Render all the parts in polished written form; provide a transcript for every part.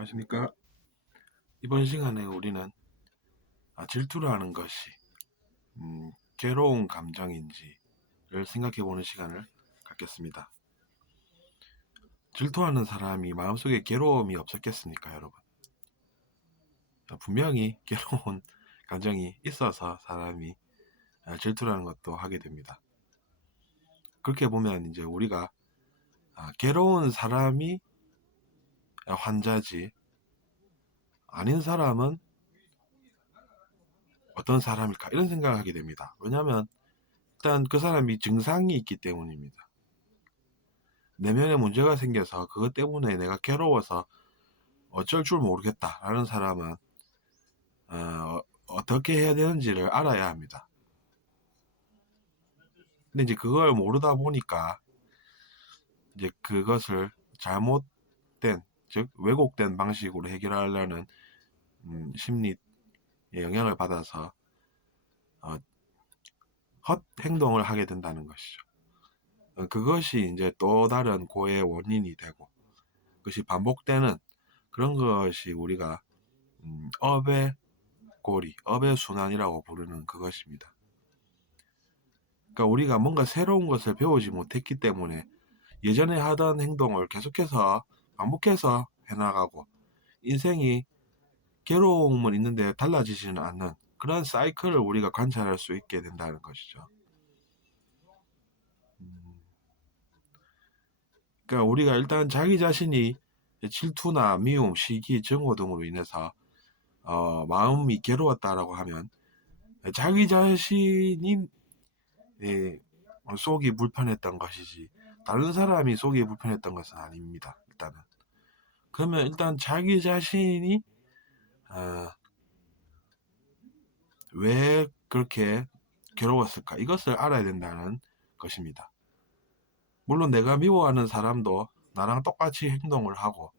안녕하십니까. 이번 시간에 우리는 질투라는 것이 괴로운 감정인지를 생각해 보는 시간을 갖겠습니다. 질투하는 사람이 마음속에 괴로움이 없었겠습니까, 여러분? 분명히 괴로운 감정이 있어서 사람이 질투라는 것도 하게 됩니다. 그렇게 보면 이제 우리가 괴로운 사람이 환자지 아닌 사람은 어떤 사람일까 이런 생각을 하게 됩니다. 왜냐하면 일단 그 사람이 증상이 있기 때문입니다. 내면에 문제가 생겨서 그것 때문에 내가 괴로워서 어쩔 줄 모르겠다라는 사람은 어떻게 해야 되는지를 알아야 합니다. 근데 이제 그걸 모르다 보니까 이제 그것을 잘못된, 즉 왜곡된 방식으로 해결하려는 심리의 영향을 받아서 헛 행동을 하게 된다는 것이죠. 그것이 이제 또 다른 고의 원인이 되고 그것이 반복되는 그런 것이 우리가 업의 고리, 업의 순환이라고 부르는 그것입니다. 그러니까 우리가 뭔가 새로운 것을 배우지 못했기 때문에 예전에 하던 행동을 계속해서 반복해서 해나가고 인생이 괴로움은 있는데 달라지지는 않는 그런 사이클을 우리가 관찰할 수 있게 된다는 것이죠. 그러니까 우리가 일단 자기 자신이 질투나 미움, 시기, 증오 등으로 인해서 마음이 괴로웠다라고 하면 자기 자신이 속이 불편했던 것이지 다른 사람이 속이 불편했던 것은 아닙니다. 일단은 그러면 일단 자기 자신이 왜 그렇게 괴로웠을까 이것을 알아야 된다는 것입니다. 물론 내가 미워하는 사람도 나랑 똑같이 행동을 하고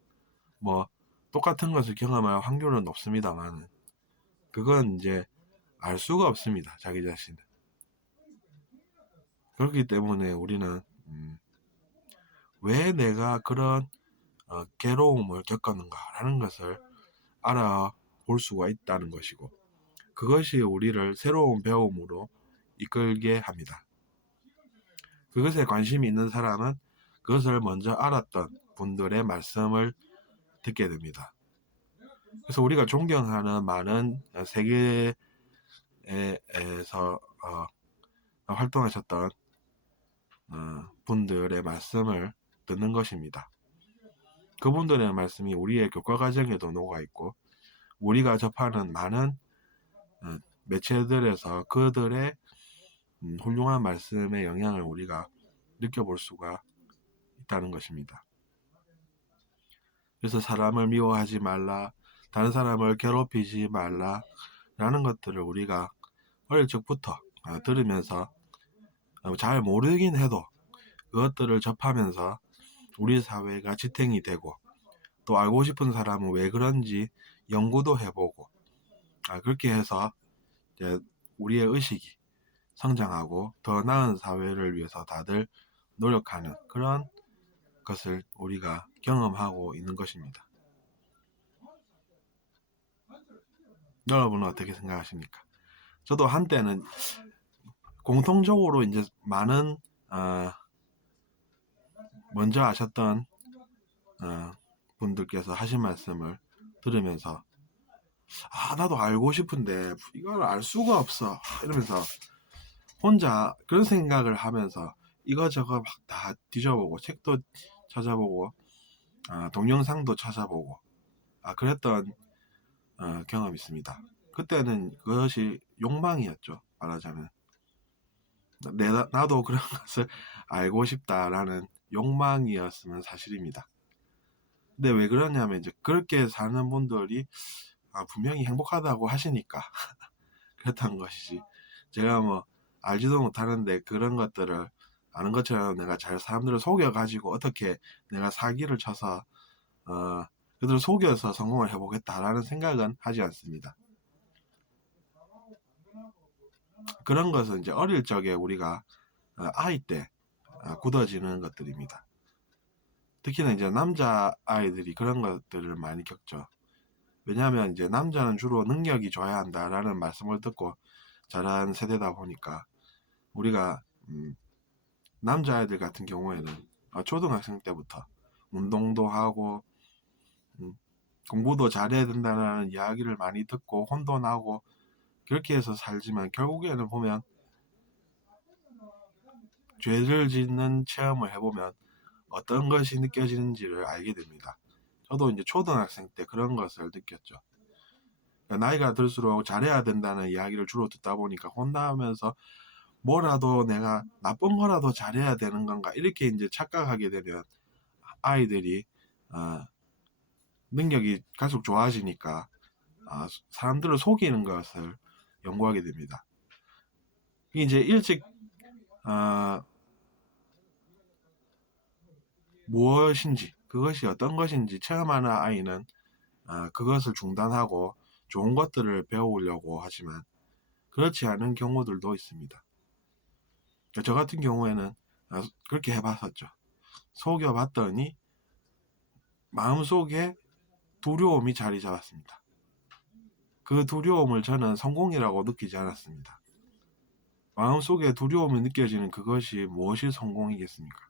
뭐 똑같은 것을 경험할 확률은 높습니다만 그건 이제 알 수가 없습니다. 자기 자신은. 그렇기 때문에 우리는 왜 내가 그런 괴로움을 겪었는가라는 것을 알아볼 수가 있다는 것이고 그것이 우리를 새로운 배움으로 이끌게 합니다. 그것에 관심이 있는 사람은 그것을 먼저 알았던 분들의 말씀을 듣게 됩니다. 그래서 우리가 존경하는 많은 세계에서 활동하셨던 분들의 말씀을 듣는 것입니다. 그분들의 말씀이 우리의 교과 과정에도 녹아있고 우리가 접하는 많은 매체들에서 그들의 훌륭한 말씀의 영향을 우리가 느껴볼 수가 있다는 것입니다. 그래서 사람을 미워하지 말라, 다른 사람을 괴롭히지 말라 라는 것들을 우리가 어릴 적부터 들으면서 잘 모르긴 해도 그것들을 접하면서 우리 사회가 지탱이 되고 또 알고 싶은 사람은 왜 그런지 연구도 해보고 그렇게 해서 이제 우리의 의식이 성장하고 더 나은 사회를 위해서 다들 노력하는 그런 것을 우리가 경험하고 있는 것입니다. 여러분은 어떻게 생각하십니까? 저도 한때는 공통적으로 이제 많은 먼저 아셨던 분들께서 하신 말씀을 들으면서 나도 알고 싶은데 이걸 알 수가 없어 이러면서 혼자 그런 생각을 하면서 이거저거 막 다 뒤져보고 책도 찾아보고 동영상도 찾아보고 그랬던 경험이 있습니다. 그때는 그것이 욕망이었죠. 말하자면 나도 그런 것을 알고 싶다라는 욕망이었으면 사실입니다. 근데 왜 그러냐면 이제 그렇게 사는 분들이 분명히 행복하다고 하시니까 그랬던 것이지 제가 뭐 알지도 못하는데 그런 것들을 아는 것처럼 내가 잘 사람들을 속여가지고 어떻게 내가 사기를 쳐서 그들을 속여서 성공을 해보겠다라는 생각은 하지 않습니다. 그런 것은 이제 어릴 적에 우리가 아이 때 굳어지는 것들입니다. 특히나 이제 남자 아이들이 그런 것들을 많이 겪죠. 왜냐하면 이제 남자는 주로 능력이 좋아야 한다라는 말씀을 듣고 자란 세대다 보니까 우리가 남자아이들 같은 경우에는 초등학생 때부터 운동도 하고 공부도 잘해야 된다는 이야기를 많이 듣고 혼도 나고 그렇게 해서 살지만 결국에는 보면 죄를 짓는 체험을 해보면 어떤 것이 느껴지는지를 알게 됩니다. 저도 이제 초등학생 때 그런 것을 느꼈죠. 그러니까 나이가 들수록 잘해야 된다는 이야기를 주로 듣다 보니까 혼나면서 뭐라도 내가 나쁜 거라도 잘해야 되는 건가 이렇게 이제 착각하게 되면 아이들이 능력이 갈수록 좋아지니까 사람들을 속이는 것을 연구하게 됩니다. 이제 일찍 무엇인지 그것이 어떤 것인지 체험하는 아이는 그것을 중단하고 좋은 것들을 배우려고 하지만 그렇지 않은 경우들도 있습니다. 저 같은 경우에는 그렇게 해봤었죠. 속여봤더니 마음속에 두려움이 자리 잡았습니다. 그 두려움을 저는 성공이라고 느끼지 않았습니다. 마음속에 두려움이 느껴지는 그것이 무엇이 성공이겠습니까?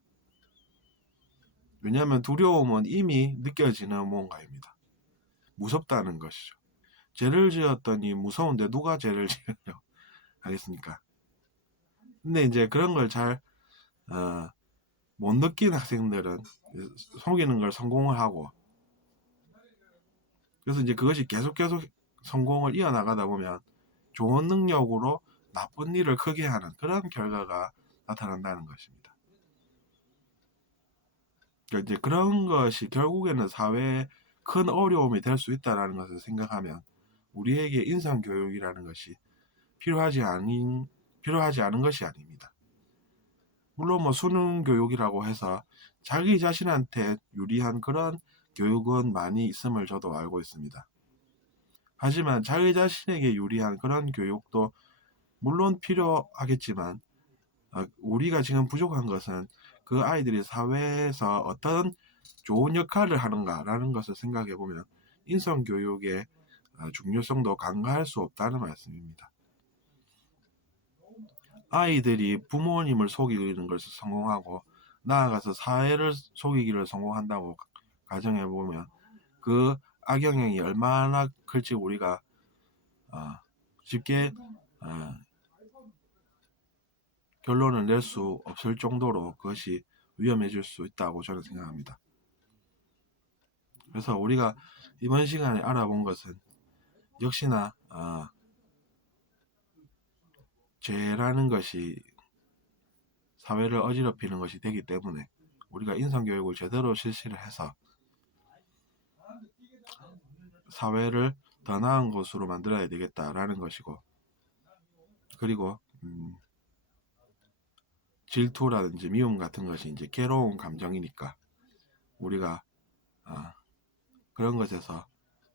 왜냐하면 두려움은 이미 느껴지는 뭔가입니다. 무섭다는 것이죠. 죄를 지었더니 무서운데 누가 죄를 지으려 하겠습니까? 근데 이제 그런 걸 잘 못 느낀 학생들은 속이는 걸 성공을 하고 그래서 이제 그것이 계속 성공을 이어나가다 보면 좋은 능력으로 나쁜 일을 크게 하는 그런 결과가 나타난다는 것입니다. 그러니까 이제 그런 것이 결국에는 사회에 큰 어려움이 될 수 있다는 것을 생각하면 우리에게 인성교육이라는 것이 필요하지 않은 것이 아닙니다. 물론 뭐 수능 교육이라고 해서 자기 자신한테 유리한 그런 교육은 많이 있음을 저도 알고 있습니다. 하지만 자기 자신에게 유리한 그런 교육도 물론 필요하겠지만 우리가 지금 부족한 것은 그 아이들이 사회에서 어떤 좋은 역할을 하는가라는 것을 생각해 보면 인성교육의 중요성도 간과할 수 없다는 말씀입니다. 아이들이 부모님을 속이는 것을 성공하고 나아가서 사회를 속이기를 성공한다고 가정해 보면 그 악영향이 얼마나 클지 우리가 쉽게 결론을 낼 수 없을 정도로 그것이 위험해질 수 있다고 저는 생각합니다. 그래서 우리가 이번 시간에 알아본 것은 역시나 죄라는 것이 사회를 어지럽히는 것이 되기 때문에 우리가 인성교육을 제대로 실시를 해서 사회를 더 나은 곳으로 만들어야 되겠다라는 것이고 그리고 질투라든지 미움 같은 것이 이제 괴로운 감정이니까 우리가 그런 것에서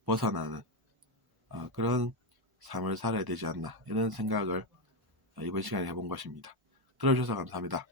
벗어나는 그런 삶을 살아야 되지 않나 이런 생각을 이번 시간에 해본 것입니다. 들어주셔서 감사합니다.